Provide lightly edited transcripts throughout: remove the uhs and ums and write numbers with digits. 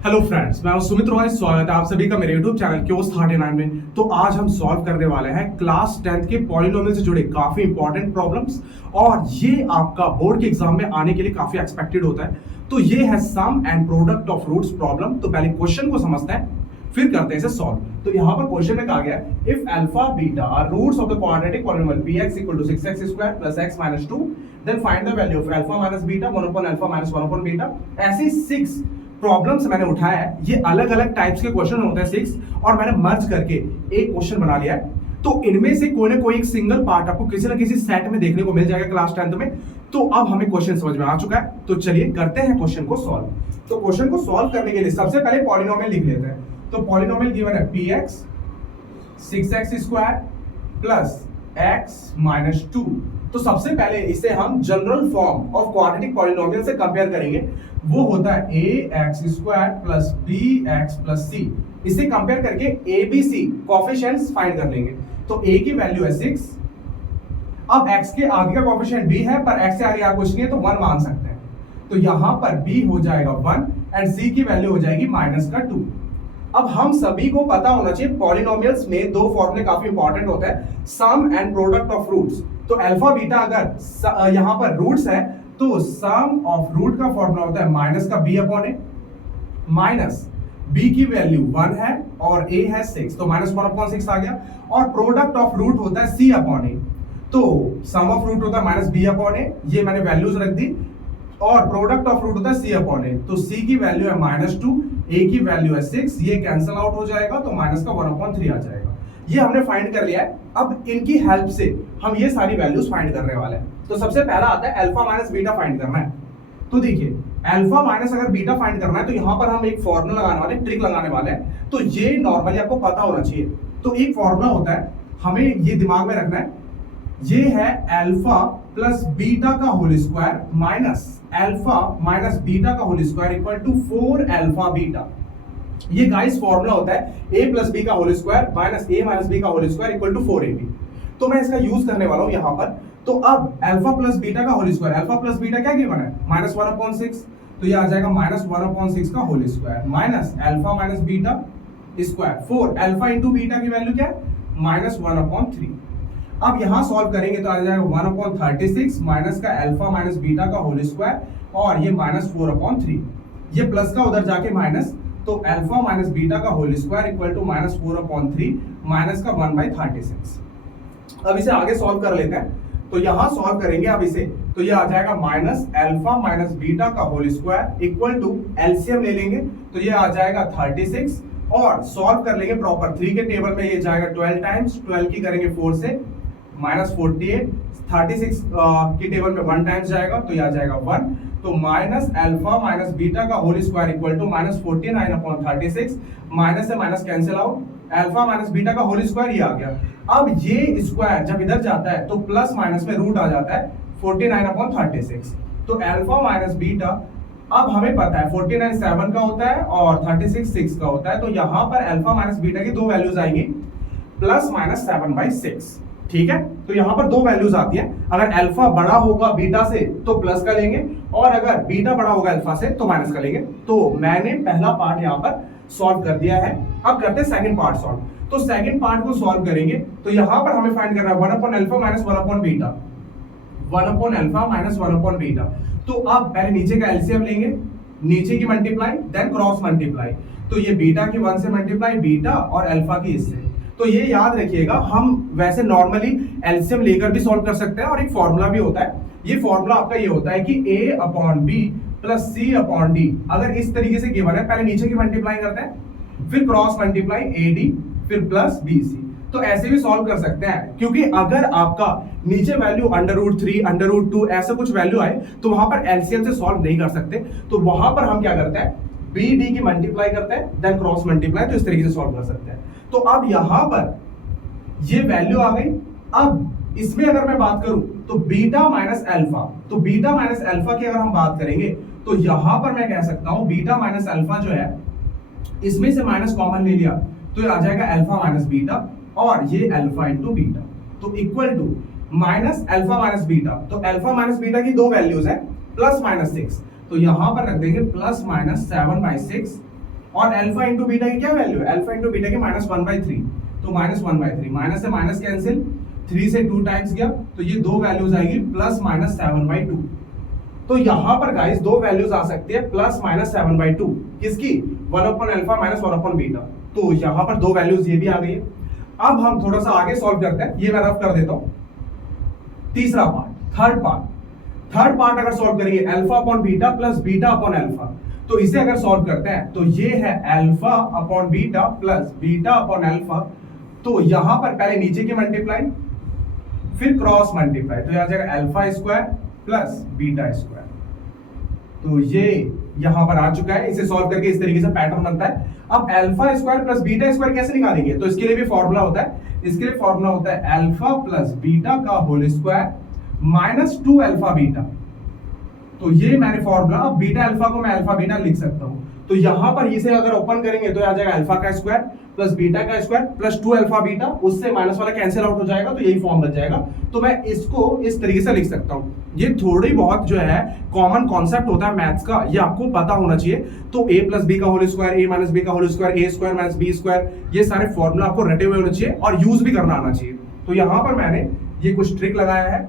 Hello friends, मैं हूं सुमित रॉय। स्वागत है आप सभी का मेरे यूट्यूब चैनल क्योस 39 में। तो आज हम सॉल्व करने वाले हैं क्लास 10th के पॉलिनोमियल से जुड़े काफी इंपॉर्टेंट प्रॉब्लम्स, और ये आपका बोर्ड के एग्जाम में आने के लिए काफी एक्सपेक्टेड होता है। तो ये है sum and product of roots problem. तो पहले क्वेश्चन को समझते हैं, फिर करते हैं इसे सॉल्व। तो यहाँ पर क्वेश्चन में कहा गया है, if alpha beta are roots of the quadratic polynomial px equal to 6x square plus x minus 2, then find the value of alpha minus beta 1 upon alpha minus 1 upon beta. ऐसे 6 problems मैंने उठाया है। ये अलग अलग types के question होते हैं 6, और मैंने मर्ज करके एक क्वेश्चन बना लिया है। तो इनमें से कोई ना कोई एक सिंगल पार्ट आपको किसी ना किसी सेट में देखने को मिल जाएगा क्लास 10th में। तो अब हमें क्वेश्चन समझ में आ चुका है, तो चलिए करते हैं क्वेश्चन को सॉल्व। तो क्वेश्चन को सॉल्व करने के लिए सबसे पहले पॉलिनोमियल लिख लेते हैं। तो पॉलिनोमियल गिवन है px 6x square plus x minus 2। तो सबसे पहले इसे हम general form of quadratic polynomial से कंपेयर करेंगे। वो होता है ax square plus bx plus c। इसे कंपेयर करके abc कोएफिशिएंट्स फाइंड कर लेंगे। तो a की वैल्यू है 6, अब x के आगे का कोएफिशिएंट b है, पर x से आगे कुछ नहीं है तो 1 मान सकते हैं। तो यहां पर b हो जाएगा 1 एंड c की वैल्यू हो जाएगी माइनस का 2। अब हम सभी को पता होना चाहिए पॉलिनोमियल्स में दो फॉर्मूले काफी इंपॉर्टेंट होते हैं, सम एंड प्रोडक्ट ऑफ रूट्स। तो अल्फा बीटा अगर यहां पर रूट्स है तो सम ऑफ रूट का फॉर्मूला होता है माइनस का b अपॉन ए, माइनस b की वैल्यू 1 है और a है 6, तो माइनस 1 अपॉन 6 आ गया। और प्रोडक्ट ऑफ रूट होता है c अपॉन ए, तो सम ऑफ रूट होता है माइनस b अपॉन ए, ये मैंने वैल्यूज रख दी। और प्रोडक्ट ऑफ रूट होता है c अपॉन ए, तो c की वैल्यू है माइनस 2, a की वैल्यू है 6, ये कैंसिल आउट हो जाएगा तो माइनस का 1 अपॉन 3 आ जाएगा। ये हमने फाइंड कर लिया है। अब इनकी हेल्प से हम ये सारी वैल्यूज फाइंड करने वाले हैं। तो सबसे पहला आता है अल्फा माइनस बीटा फाइंड करना है। तो देखिए अल्फा माइनस अगर बीटा फाइंड करना है तो यहाँ पर हम एक फॉर्मूला लगाने वाले, ट्रिक लगाने वाले हैं। तो ये नॉर्मली आपको पता होना चाहिए। तो एक फॉर्मूला होता है, हमें ये दिमाग में रखना है, ये है अल्फा प्लस बीटा का whole square minus alpha minus beta का whole square equal to 4 alpha beta. ये गाइस फॉर्मूला होता है a प्लस बी का whole square minus a minus B का whole square equal to 4ab। तो मैं इसका यूज करने वाला हूं यहां पर। तो अब अल्फा प्लस बीटा का whole square, alpha plus beta क्या गिवन है माइनस 1 अपॉन 6, तो ये आ जाएगा माइनस 1 अपॉन 6 का whole square minus alpha minus beta square 4 alpha into beta की वैल्यू क्या है माइनस 1 अपॉन 3। अब यहां सॉल्व करेंगे तो आ जाएगा 1 अपॉन 36 माइनस का अल्फा माइनस बीटा का होल स्क्वायर और ये माइनस 4 अपॉन 3, ये प्लस का उधर जाके माइनस, तो अल्फा माइनस बीटा का whole square equal to minus 4 upon 3 minus का 1/36। अब इसे आगे सॉल्व कर लेते हैं। तो यहां सॉल्व करेंगे अब इसे, तो ये आ जाएगा माइनस अल्फा माइनस बीटा का whole square equal to LCM ले लेंगे तो ये आ जाएगा 36, और सॉल्व कर लेंगे प्रॉपर 3 के टेबल में, ये जाएगा 12 टाइम्स, 12 की करेंगे 4 से माइनस 48, 36 की टेबल में 1 टाइम्स जाएगा तो ये आ जाएगा 1। तो माइनस अल्फा माइनस बीटा का whole square equal to minus 49 upon 36, minus से minus cancel out, alpha minus beta का होल स्क्वायर ये आ गया। अब ये स्क्वायर जब इधर जाता है तो प्लस माइनस में रूट आ जाता है 49 अपॉन 36। तो अल्फा माइनस बीटा, अब हमें पता है 49 7 का होता है और 36 6 का होता है। तो यहाँ पर अल्फा माइनस बीटा की दो वैल्यूज आएंगी, प्लस माइनस 7/6। ठीक है, तो यहां पर दो वैल्यूज आती है। अगर अल्फा बड़ा होगा बीटा से तो प्लस का लेंगे, और अगर बीटा बड़ा होगा अल्फा से तो माइनस का लेंगे। तो मैंने पहला पार्ट यहां पर सॉल्व कर दिया है। अब करते हैं सेकंड पार्ट सॉल्व। तो सेकंड पार्ट को सॉल्व करेंगे तो यहां पर हमें फाइंड करना है 1 upon alpha minus 1 upon beta, 1 upon alpha minus 1 upon beta. तो अब पहले नीचे का एलसीएम लेंगे, नीचे की मल्टीप्लाई देन क्रॉस मल्टीप्लाई। तो ये बीटा की 1 से मल्टीप्लाई बीटा और अल्फा की इससे। तो ये याद रखिएगा, हम वैसे नॉर्मली एलसीएम लेकर भी सॉल्व कर सकते हैं, और एक फॉर्मूला भी होता है। ये फॉर्मूला आपका ये होता है कि a upon b plus c upon d। अगर इस तरीके से गिवन है, पहले नीचे की मल्टीप्लाई करते हैं, फिर क्रॉस मल्टीप्लाई ad, फिर प्लस bc। तो ऐसे भी सॉल्व कर सकते हैं, क्योंकि अगर आपका नीचे वैल्यू √3 √2 ऐसा कुछ वैल्यू आए तो वहां पर एलसीएम से सॉल्व नहीं कर सकते। तो वहां पर हम क्या करते हैं, b d की मल्टीप्लाई करते हैं देन क्रॉस मल्टीप्लाई, तो इस तरीके से सॉल्व कर सकते हैं। तो अब यहां पर ये वैल्यू आ गई। अब इसमें अगर मैं बात करूं तो बीटा माइनस अल्फा, तो बीटा माइनस अल्फा की अगर हम बात करेंगे तो यहां पर मैं कह सकता हूं बीटा माइनस अल्फा जो है, इसमें से माइनस कॉमन ले लिया तो ये आ जाएगा अल्फा माइनस बीटा, और ये अल्फा इंटू बीटा, तो equal to minus alpha minus beta. तो अल्फा माइनस बीटा की दो वैल्यूज है, प्लस माइनस 6, तो यहां पर रख देंगे प्लस माइनस 7/6 और अल्फा इंटू बीटा की क्या वैल्यू है, अल्फा इंटू बीटा की -1/3, तो -1/3, माइनस से माइनस कैंसिल, 3 से 2 टाइम्स गया, तो ये दो वैल्यूज आएगी +-7/2। तो यहां पर गाइस दो वैल्यूज आ सकती है +-7/2, किसकी, 1/अल्फा माइनस 1/बीटा। तो यहां पर दो वैल्यूज ये भी आ गई है। अब हम थोड़ा सा आगे सॉल्व करते हैं, ये मैं रफ कर देता हूं। तीसरा पार्ट, थर्ड पार्ट अगर सॉल्व करेंगे alpha upon beta plus beta upon alpha, तो इसे अगर सॉल्व करते हैं तो ये है alpha upon beta plus beta upon alpha. तो यहां पर पहले नीचे की मल्टीप्लाई फिर क्रॉस मल्टीप्लाई, तो यहां जाएगा alpha square plus beta square. तो ये यहां पर आ चुका है, इसे सॉल्व करके इस तरीके से पैटर्न बनता है। अब alpha square plus beta square कैसे निकालेंगे, तो इसके लिए भी फॉर्मूला होता है, इसके लिए फॉर्मूला होता है अल्फा प्लस बीटा का होल स्क्वायर -2 अल्फा बीटा। तो ये मैंने फॉर्मूला, अब बीटा अल्फा को मैं अल्फा बीटा लिख सकता हूं। तो यहां पर इसे अगर ओपन करेंगे तो आ जाएगा अल्फा का स्क्वायर प्लस बीटा का स्क्वायर प्लस 2 अल्फा बीटा, उससे माइनस वाला कैंसिल आउट हो जाएगा, तो यही फॉर्म बन जाएगा। तो मैं इसको इस तरीके से लिख सकता हूं। ये थोड़ी बहुत जो है कॉमन कॉन्सेप्ट होता है मैथ्स का, ये आपको पता होना चाहिए। तो a प्लस बी का whole square, a minus B का whole square, a square minus B square, ये सारे फॉर्मूला आपको रटे हुए होने चाहिए और यूज भी करना आना चाहिए। तो यहां पर मैंने ये कुछ ट्रिक लगाया है।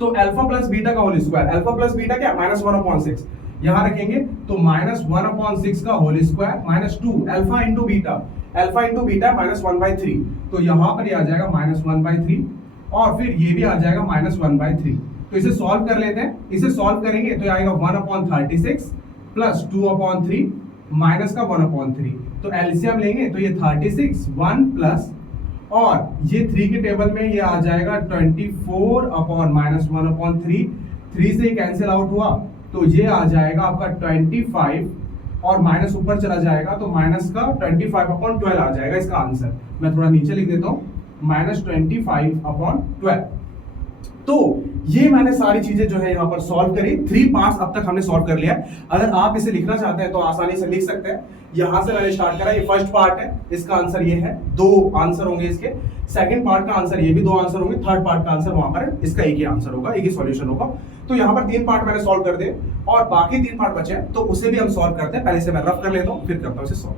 तो अल्फा प्लस बीटा का whole square, alpha plus beta क्या, -1/6, यहां रखेंगे तो -1/6 का whole square -2 alpha into beta, alpha into beta -1/3, तो यहां पर ये आ जाएगा -1/3 और फिर ये भी आ जाएगा -1/3। तो इसे सॉल्व कर लेते हैं, इसे सॉल्व करेंगे तो ये आएगा 1/36 प्लस 2/3 माइनस का 1/3, तो एलसीएम लेंगे तो ये 36 1 प्लस और ये 3 के टेबल में ये आ जाएगा 24/-1/3, 3 से कैंसिल आउट हुआ तो ये आ जाएगा आपका 25 और माइनस ऊपर चला जाएगा तो माइनस का 25/12 आ जाएगा इसका आंसर। मैं थोड़ा नीचे लिख देता हूं, -25/12। तो ये मैंने सारी चीजें जो है यहाँ पर सॉल्व करी, 3 पार्ट्स अब तक हमने सॉल्व कर लिया है। अगर आप इसे लिखना चाहते हैं तो आसानी से लिख सकते हैं। यहां से मैंने स्टार्ट करा, ये फर्स्ट पार्ट है, इसका आंसर ये है, 2 आंसर होंगे इसके। सेकंड पार्ट का आंसर ये भी 2 आंसर होंगे, थर्ड पार्ट का आंसर वहां पर है, इसका एक ही आंसर होगा, एक ही सॉल्यूशन होगा। तो यहाँ पर 3 पार्ट मैंने सॉल्व कर दिए और बाकी 3 पार्ट बचे हैं, तो उसे भी हम सॉल्व करते हैं। पहले से मैं रफ कर लेता हूँ, फिर करता हूँ इसे सॉल्व।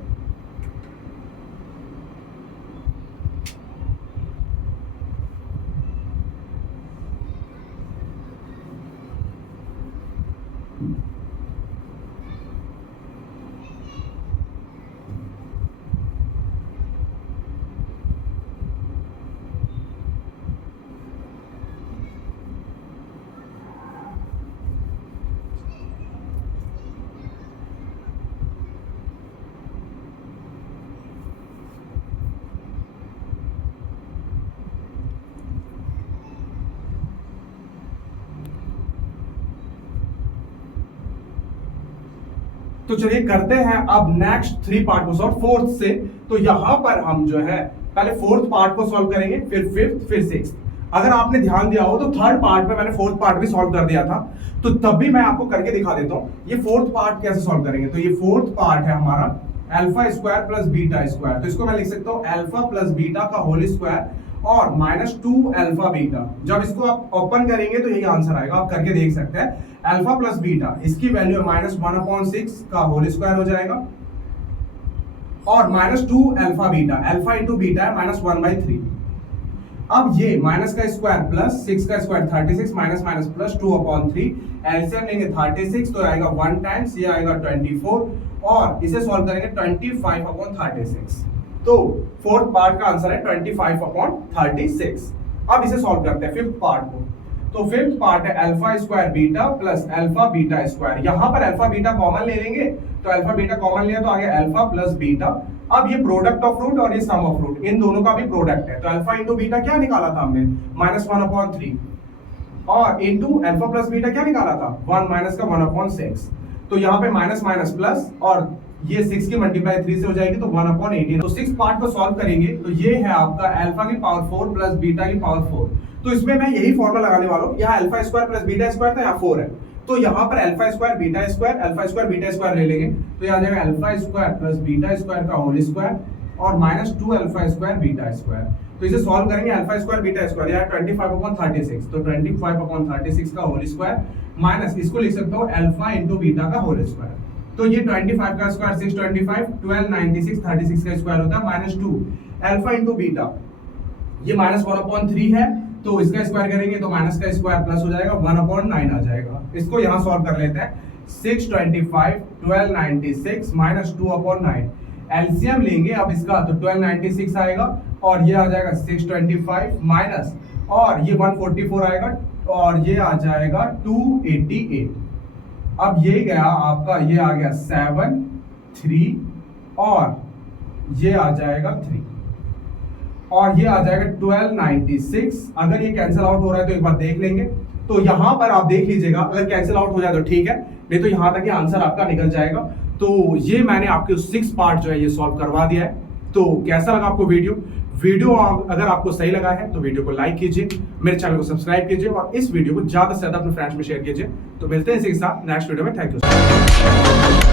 तो चलिए करते हैं अब नेक्स्ट 3 पार्ट को सॉल्व, फोर्थ से। तो यहां पर हम जो है पहले फोर्थ पार्ट को सॉल्व करेंगे, फिर फिफ्थ, फिर सिक्स्थ। अगर आपने ध्यान दिया हो तो थर्ड पार्ट में मैंने फोर्थ पार्ट भी सॉल्व कर दिया था, तो तब भी मैं आपको करके दिखा देता हूं ये फोर्थ पार्ट कैसे सॉल्व करेंगे। तो ये फोर्थ पार्ट है हमारा alpha square plus beta square, तो इसको मैं लिख सकता हूं अल्फा प्लस बीटा का होल स्क्वायर और -2 अल्फा बीटा। जब इसको आप ओपन करेंगे तो यही आंसर आएगा, आप करके देख सकते हैं। अल्फा प्लस बीटा, इसकी वैल्यू -1/6 का होल स्क्वायर हो जाएगा और -2 alpha beta, alpha into beta है -1/3। अब ये माइनस का स्क्वायर प्लस 6 का square 36 minus minus plus 2/3, LCM लेंगे 36 तो आएगा 1 टाइम्स, ये आएगा 24 और इसे सॉल्व करेंगे 25/36। तो फोर्थ पार्ट का आंसर है 25/36। अब इसे सॉल्व करते हैं फिफ्थ पार्ट को। तो फिफ्थ पार्ट है alpha square beta plus alpha beta square. यहां पर अल्फा बीटा कॉमन ले लेंगे, तो अल्फा बीटा कॉमन लिया तो आ गया अल्फा प्लस बीटा। अब ये प्रोडक्ट ऑफ रूट और ये सम ऑफ रूट, इन दोनों का भी प्रोडक्ट है। तो अल्फा इंटू बीटा क्या निकाला था हमने, -1/3 और इंटू अल्फा प्लस बीटा क्या निकाला था, 1 माइनस का 1/6। तो यहाँ पे माइनस माइनस प्लस और ये 6 की मल्टीप्लाई 3 से हो जाएगी तो 1/18। तो 6 पार्ट को सॉल्व करेंगे तो ये है आपका अल्फा की पावर 4 प्लस बीटा की पावर 4। तो इसमें मैं यही फॉर्मूला लगाने वाला हूँ, यहाँ alpha square plus beta square था, यहाँ 4 है, तो यहाँ पर अल्फा स्क्वायर बीटा स्क्वायर ले लेंगे तो यहाँ आ जाएगा alpha square plus beta square का होल स्क्वायर और -2 अल्फा स्क्वायर बीटा स्क्वायर। तो इसे सॉल्व करेंगे अल्फा स्क्वायर बीटा स्क्वायर, यहाँ 25/36, तो 25/36 का होल स्क्वायर माइनस इसको लिख सकता हूँ अल्फा इंटू बीटा का होल स्क्वायर। तो ये 25 का स्क्वायर 625, 1296 36 का स्क्वायर होता है -2 अल्फा इंटू बीटा, ये -1/3 है तो इसका स्क्वायर करेंगे तो माइनस का स्क्वायर प्लस हो जाएगा 1/9 आ जाएगा। इसको यहां सॉल्व कर लेते हैं। 625 1296 -2/9 एलसीएम लेंगे अब इसका, तो 1296 आएगा और ये आ जाएगा 625 माइनस, और ये 144 आएगा और ये आ जाएगा 288। अब ये गया आपका, ये आ गया 7 3 और ये आ जाएगा 3 और ये आ जाएगा 1296। अगर ये कैंसिल आउट हो रहा है तो एक बार देख लेंगे, तो यहां पर आप देख लीजिएगा, अगर कैंसिल आउट हो जाए तो ठीक है, नहीं तो यहां तक ये आंसर आपका निकल जाएगा। तो ये मैंने आपके 6 पार्ट जो है ये सॉल्व करवा दिया है। तो कैसा लगा आपको वीडियो अगर आपको सही लगा है तो वीडियो को लाइक कीजिए, मेरे चैनल को सब्सक्राइब कीजिए और इस वीडियो को ज्यादा से ज्यादा अपने फ्रेंड्स में शेयर कीजिए। तो मिलते हैं इसी के साथ नेक्स्ट वीडियो में। Thank you.